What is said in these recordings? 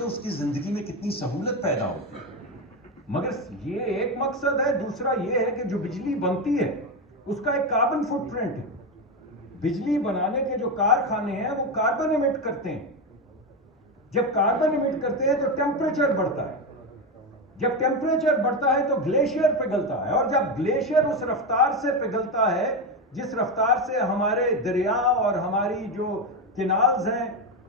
اس کی زندگی میں کتنی سہولت پیدا ہوتی ہے. مگر یہ ایک مقصد ہے. دوسرا یہ ہے کہ جو بجلی بنتی ہے اس کا ایک کاربن فٹ پرنٹ ہے. بجلی بنانے کے جو کارخانے ہیں وہ کاربن ایمٹ کرتے ہیں. جب کاربن ایمٹ کرتے ہیں تو ٹیمپریچر بڑھتا ہے. جب ٹیمپریچر بڑھتا ہے تو گلیشیئر پگھلتا ہے, اور جب گلیشیئر اس رفتار سے پگھلتا ہے جس رفتار سے ہمارے دریا اور ہماری جو کینالز ہیں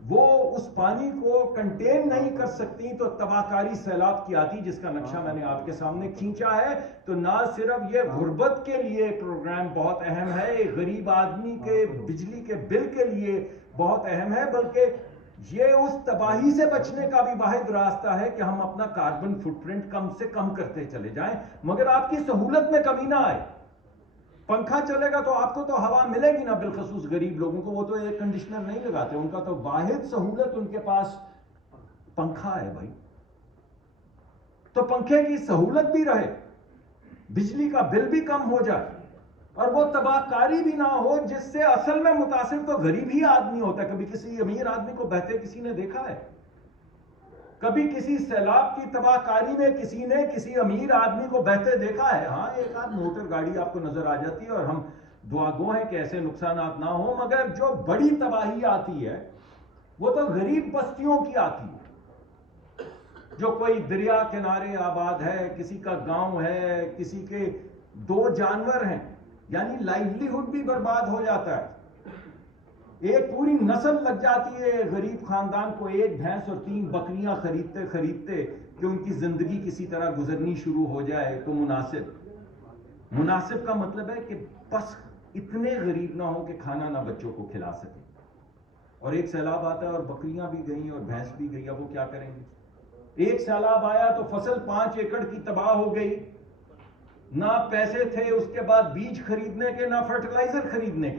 وہ اس پانی کو کنٹین نہیں کر سکتی, تو تباہ کاری سیلاب کی آتی, جس کا نقشہ میں نے آپ کے سامنے کھینچا ہے. تو نہ صرف یہ غربت کے لیے پروگرام بہت اہم ہے, ایک غریب آدمی کے بجلی کے بل کے لیے بہت اہم ہے, بلکہ یہ اس تباہی سے بچنے کا بھی واحد راستہ ہے کہ ہم اپنا کاربن فٹ پرنٹ کم سے کم کرتے چلے جائیں, مگر آپ کی سہولت میں کمی نہ آئے. پنکھا چلے گا تو آپ کو تو ہوا ملے گی نا, بالخصوص غریب لوگوں کو. وہ تو ایئر کنڈیشنر نہیں لگاتے, ان کا تو واحد سہولت ان کے پاس پنکھا ہے بھائی. تو پنکھے کی سہولت بھی رہے, بجلی کا بل بھی کم ہو جائے, اور وہ تباہ کاری بھی نہ ہو جس سے اصل میں متاثر تو غریب ہی آدمی ہوتا ہے. کبھی کسی امیر آدمی کو بہتے کسی نے دیکھا ہے؟ کبھی کسی سیلاب کی تباہ کاری میں کسی نے کسی امیر آدمی کو بہتے دیکھا ہے؟ ہاں, ایک آدھ موٹر گاڑی آپ کو نظر آ جاتی ہے, اور ہم دعا گو ہیں کہ ایسے نقصانات نہ ہوں, مگر جو بڑی تباہی آتی ہے وہ تو غریب بستیوں کی آتی ہے. جو کوئی دریا کنارے آباد ہے, کسی کا گاؤں ہے, کسی کے 2 جانور ہیں, یعنی لائیولیہڈ بھی برباد ہو جاتا ہے. ایک پوری نسل لگ جاتی ہے غریب خاندان کو, 1 بھینس اور 3 بکریاں خریدتے خریدتے, کہ ان کی زندگی کسی طرح گزرنی شروع ہو جائے. تو مناسب کا مطلب ہے کہ بس اتنے غریب نہ ہوں کہ کھانا نہ بچوں کو کھلا سکیں. اور ایک سیلاب آتا ہے اور بکریاں بھی گئیں اور بھینس بھی گئی, اب وہ کیا کریں گے؟ ایک سیلاب آیا تو فصل 5 ایکڑ کی تباہ ہو گئی, نہ پیسے تھے اس کے بعد بیج خریدنے کے, نہ فرٹیلائزر خریدنے کے.